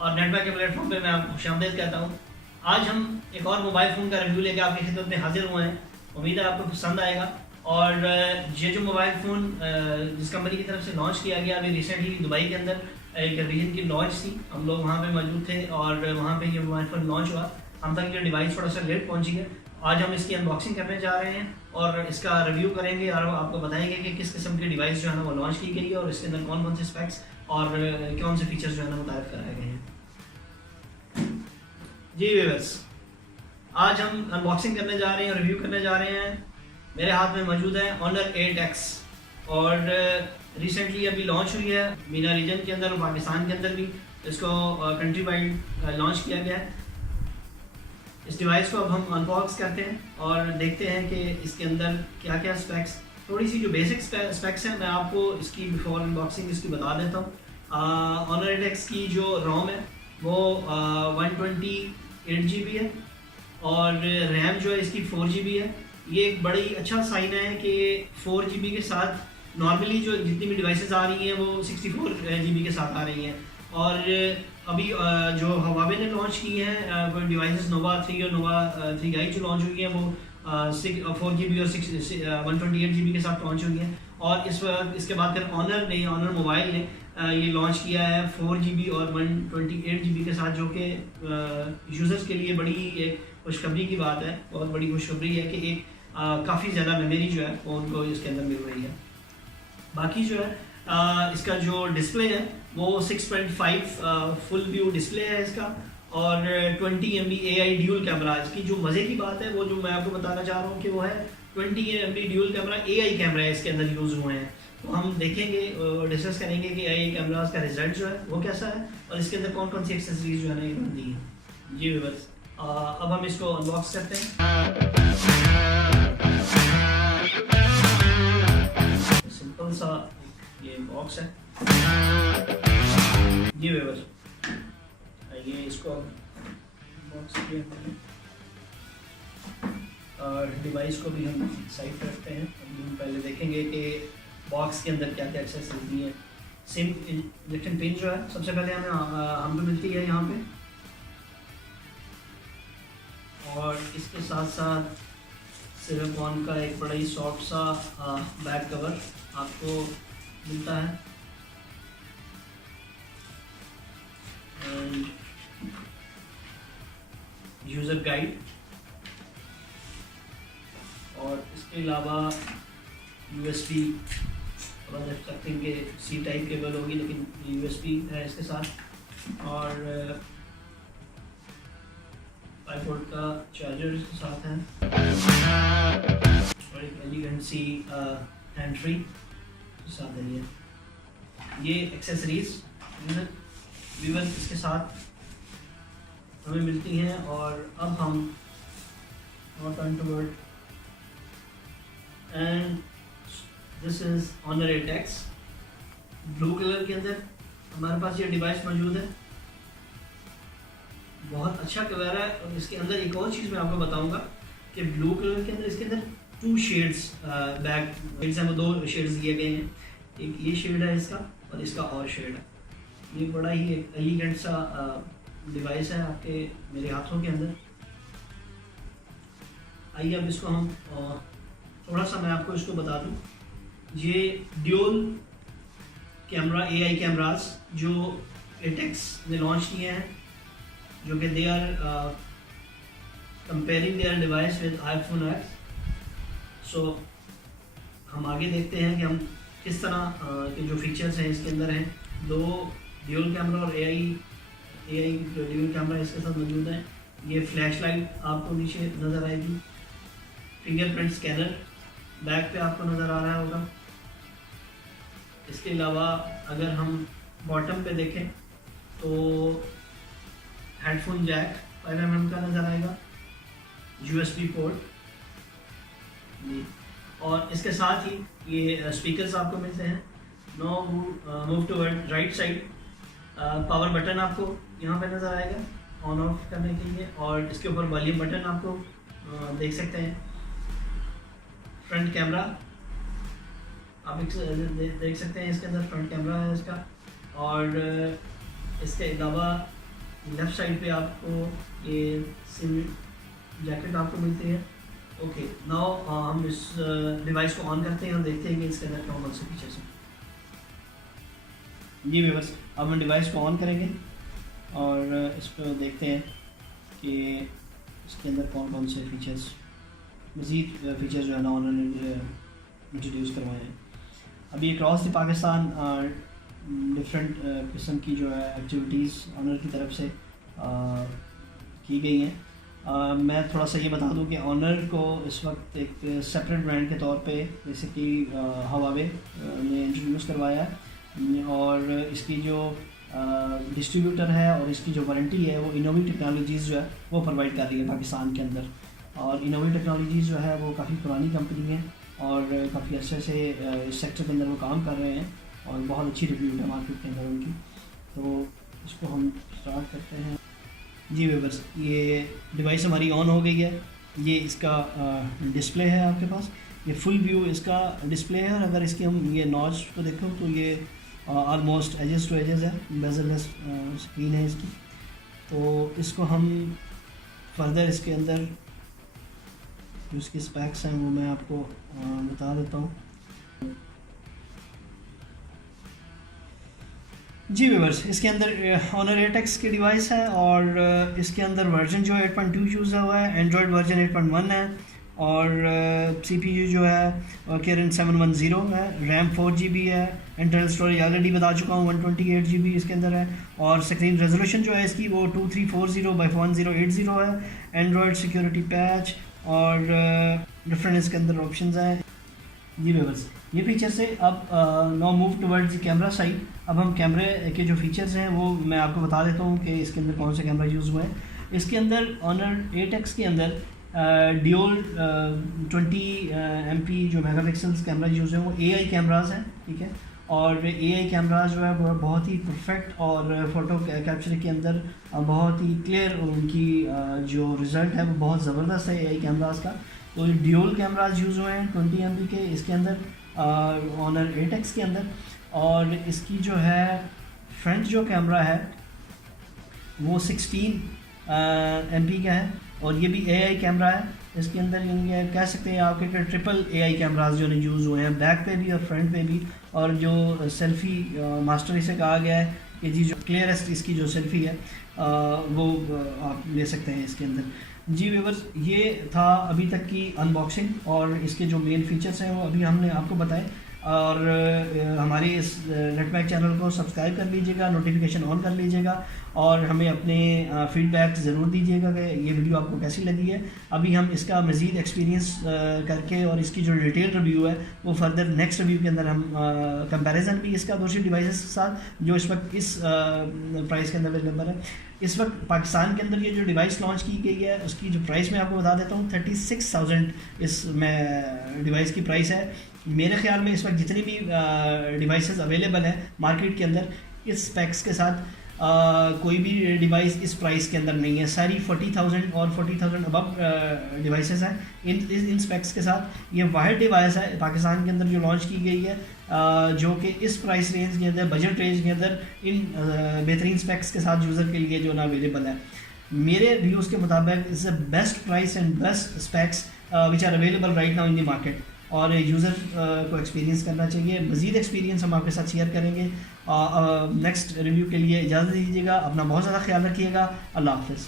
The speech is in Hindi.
और नेटवर्क के प्लेटफॉर्म पे मैं आपको खुशामदीद कहता हूँ। आज हम एक और मोबाइल फ़ोन का रिव्यू लेकर आपकी खिदमत में हाजिर हुए हैं। उम्मीद है आपको पसंद आएगा। और ये जो मोबाइल फ़ोन जिस कंपनी की तरफ से लॉन्च किया गया अभी रिसेंटली दुबई के अंदर एक रीजन की लॉन्च थी, हम लोग वहाँ पे मौजूद थे और वहाँ पे ये मोबाइल फ़ोन लॉन्च हुआ। हम तक ये डिवाइस थोड़ा सा लेट पहुँची है। आज हम इसकी अनबॉक्सिंग करने जा रहे हैं और इसका रिव्यू करेंगे और आपको बताएंगे कि किस किस्म की डिवाइस जो है ना वो लॉन्च की गई है और इसके अंदर कौन कौन से स्पेक्स और कौन से फीचर्स जो है ना मुतारिफ कराए गए हैं। जी व्यूअर्स, आज हम अनबॉक्सिंग करने जा रहे हैं और रिव्यू करने जा रहे हैं। मेरे हाथ में मौजूद है Honor 8X और रिसेंटली अभी लॉन्च हुई है मीना रीजन के अंदर और पाकिस्तान के अंदर भी इसको कंट्री वाइड लॉन्च किया गया है। इस डिवाइस को अब हम अनबॉक्स करते हैं और देखते हैं कि इसके अंदर क्या क्या स्पेक्स, थोड़ी सी जो बेसिक स्पेक्स हैं मैं आपको इसकी बिफोर अनबॉक्सिंग इसकी बता देता हूँ। Honor 8X की जो रोम है वो 128 GB है और रैम जो है इसकी 4 GB है। ये एक बड़ी अच्छा साइन है कि 4 GB के साथ नॉर्मली जो जितनी भी डिवाइसेस आ रही हैं वो 64 GB के साथ आ रही हैं। और अभी जो हवावे ने लॉन्च की हैं वो डिवाइसेस नोवा 3 और नोवा 3i जो लॉन्च हुई हैं वो 4 GB और 128 GB के साथ लॉन्च हुई हैं। और इसके बाद फिर ऑनर मोबाइल ने ये लॉन्च किया है 4 GB और 128 GB के साथ, जो कि यूज़र्स के लिए बड़ी एक खुशखबरी की बात है। बहुत बड़ी खुशखबरी है कि एक काफ़ी ज़्यादा मेमोरी जो है वो उनको इसके अंदर मिल रही है। बाकी जो है इसका जो डिस्प्ले है वो 6.5 फुल व्यू डिस्प्ले है इसका और 20 MB AI ड्यूल कैमरा। इसकी जो मज़े की बात है वो जो मैं आपको बताना चाह रहा हूँ कि वो है 20 MB dual camera AI camera इसके अंदर यूज़ हुए हैं। तो हम देखेंगे और डिस्कस करेंगे कि AI कैमरास का रिजल्ट जो है वो कैसा है और इसके अंदर कौन कौन सी एक्सेसरीज जो है ना ये बनती है। जी बस अब हम इसको अनबॉक्स करते हैं। सिंपल सा ये बॉक्स है। जी व्यूअर्स, ये इसको बॉक्स किया और डिवाइस को भी हम साइड पर रखते हैं। अभी हम पहले देखेंगे कि बॉक्स के अंदर क्या क्या एक्सेसरीज दी है। सिम इंजेक्शन पिन जो है सबसे पहले हमको मिलती है यहाँ पे और इसके साथ साथ सिलिकॉन का एक बड़ा ही सॉफ्ट सा बैक कवर आपको मिलता है। एंड यूज़र गाइड और इसके अलावा USB, थोड़ा देख सकते हैं कि C टाइप केबल होगी लेकिन USB है इसके साथ और 5 वोल्ट का चार्जर इसके साथ है और एक एलिगेंट सी हैंड फ्री के साथ है। ये एक्सेसरीज व्यूअर्स इसके साथ हमें मिलती हैं। और अब हम turn toward and this is Honor 8X blue colour के अंदर हमारे पास ये डिवाइस मौजूद है। बहुत अच्छा कलर है और इसके अंदर एक और चीज़ मैं आपको बताऊंगा कि ब्लू कलर के अंदर इसके अंदर 2 शेड्स बैक शेड्स हैं, वो 2 शेड्स दिए गए हैं। एक ये शेड है इसका और इसका और शेड है। ये बड़ा ही एक एलिगेंट सा डिवाइस है आपके मेरे हाथों के अंदर। आइए अब इसको हम थोड़ा सा मैं आपको इसको बता दूं। ये ड्यूल कैमरा AI कैमरास जो 8X ने लॉन्च किए हैं, जो कि they are comparing their device with iPhone X। So हम आगे देखते हैं कि हम किस तरह के जो फीचर्स हैं इसके अंदर हैं। 2 ड्यूल कैमरा और AI ड्यूल कैमरा इसके साथ मौजूद है। ये फ्लैश लाइट आपको नीचे नज़र आएगी। फिंगरप्रिंट स्कैनर बैक पे आपको नज़र आ रहा होगा। इसके अलावा अगर हम बॉटम पे देखें तो हेडफोन जैक 5 mm का नज़र आएगा, USB पोर्ट और इसके साथ ही ये स्पीकर्स आपको मिलते हैं। No move toward right side, power button आपको यहाँ पे नज़र आएगा ऑन ऑफ करने के लिए और इसके ऊपर वॉल्यूम बटन आपको देख सकते हैं। फ्रंट कैमरा आप देख सकते हैं, इसके अंदर फ्रंट कैमरा है इसका और इसके अलावा लेफ़्ट साइड पे आपको ये सिम जैकेट आपको मिलती है। ओके, नाउ हम इस डिवाइस को ऑन करते हैं और देखते हैं कि इसके अंदर कौन कौन से फीचर्स हैं। जी व्यूअर्स, अब हम डिवाइस को ऑन करेंगे और इस पर देखते हैं कि इसके अंदर कौन कौन से फीचर्स, मज़ीद फीचर्स जो है ना उन्होंने इंट्रोड्यूस करवाए हैं। अभी अक्रॉस द पाकिस्तान डिफरेंट किस्म की जो है एक्टिविटीज़ ऑनर की तरफ से की गई हैं। मैं थोड़ा सा ये बता दूं कि ऑनर को इस वक्त एक सेपरेट ब्रांड के तौर पे जैसे कि हवावे ने इंट्रोड्यूस करवाया है और इसकी जो डिस्ट्रीब्यूटर है और इसकी जो वारंटी है वो इनोवी टेक्नोलॉजीज़ जो है वो प्रोवाइड कर रही है पाकिस्तान के अंदर। और इनोवी टेक्नोलॉजीज़ जो है वो काफ़ी पुरानी कंपनी है और काफ़ी अर्से से इस सेक्टर के अंदर वो काम कर रहे हैं और बहुत अच्छी रिव्यू है मार्केट के अंदर उनकी। तो इसको हम स्टार्ट करते हैं। जी व्यूअर्स, ये डिवाइस हमारी ऑन हो गई है। ये इसका डिस्प्ले है आपके पास, ये फुल व्यू इसका डिस्प्ले है। और अगर इसकी हम ये नॉच को देखें तो ये ऑलमोस्ट एजेस टू एजेस है, बेजललेस स्क्रीन है इसकी। तो इसको हम फर्दर इसके अंदर जो इसके स्पेक्स हैं वो मैं आपको बता देता हूँ। जी व्यूअर्स, इसके अंदर ऑनर 8X की डिवाइस है और इसके अंदर वर्जन जो है 8.2 यूज़ हुआ है, एंड्रॉयड वर्जन 8.1 है और CPU जो है Kirin 710 है, रैम 4GB है, इंटरनल स्टोरेज ऑलरेडी बता चुका हूँ 128GB इसके अंदर है और स्क्रीन रेजोल्यूशन जो है इसकी वो 2340x1080 है। एंड्रॉयड सिक्योरिटी पैच और डिफरेंट इसके अंदर ऑप्शंस हैं। जी व्यूअर्स, ये फीचर से अब now move towards the camera side. अब हम कैमरे के जो फीचर्स हैं वो मैं आपको बता देता हूँ कि इसके अंदर कौन से कैमरा यूज़ हुए हैं। इसके अंदर ऑनर 8X के अंदर ड्यूल 20 MP जो मेगापिक्सल्स कैमरा यूज़ है वो AI कैमराज हैं, ठीक है। और AI कैमराज जो है वो बहुत ही परफेक्ट और फ़ोटो कैप्चर के अंदर बहुत ही क्लियर उनकी जो रिज़ल्ट है वो बहुत ज़बरदस्त है AI कैमराज का। तो ड्यूल कैमराज यूज़ हुए हैं 20 MP के इसके अंदर ऑनर 8X के अंदर। और इसकी जो है फ्रंट जो कैमरा है वो 16 MP का है और ये भी AI कैमरा है। इसके अंदर ये कह सकते हैं आपके ट्रिपल AI कैमराज जो यूज़ हुए हैं, बैक पे भी और फ्रंट पे भी। और जो सेल्फ़ी मास्टर इसे कहा गया है कि जी जो क्लियरेस्ट इसकी जो सेल्फ़ी है वो आप ले सकते हैं इसके अंदर। जी व्यूअर्स, ये था अभी तक की अनबॉक्सिंग और इसके जो मेन फीचर्स हैं वो अभी हमने आपको बताए। और हमारे इस नेटमैक चैनल को सब्सक्राइब कर लीजिएगा, नोटिफिकेशन ऑन कर लीजिएगा और हमें अपने फीडबैक ज़रूर दीजिएगा कि ये वीडियो आपको कैसी लगी है। अभी हम इसका मज़ीद एक्सपीरियंस करके और इसकी जो डिटेल रिव्यू है वो फर्दर नेक्स्ट रिव्यू के अंदर हम कंपैरिजन भी इसका दूसरी डिवाइसेस के साथ जो इस वक्त इस प्राइस के अंदर अवेलेबल है। इस वक्त पाकिस्तान के अंदर ये जो डिवाइस लॉन्च की गई है उसकी जो प्राइस मैं आपको बता देता हूँ 36,000 इस में डिवाइस की प्राइस है। मेरे ख्याल में इस वक्त जितनी भी डिवाइसेस अवेलेबल है मार्केट के अंदर इस स्पेक्स के साथ कोई भी डिवाइस इस प्राइस के अंदर नहीं है। सारी 40,000 और 40,000 अबव डिवाइसेस हैं इन स्पेक्स के साथ। ये वाहिद डिवाइस है पाकिस्तान के अंदर जो लॉन्च की गई है जो कि इस प्राइस रेंज के अंदर, बजट रेंज के अंदर इन बेहतरीन स्पेक्स के साथ यूज़र के लिए जो ना अवेलेबल है। मेरे व्यूज़ के मुताबिक is the best price and best specs which are available right now in the market और यूज़र को एक्सपीरियंस करना चाहिए। मज़ीद एक्सपीरियंस हम आपके साथ शेयर करेंगे। नेक्स्ट रिव्यू के लिए इजाज़त दीजिएगा। अपना बहुत ज़्यादा ख्याल रखिएगा। अल्लाह हाफ़िज़।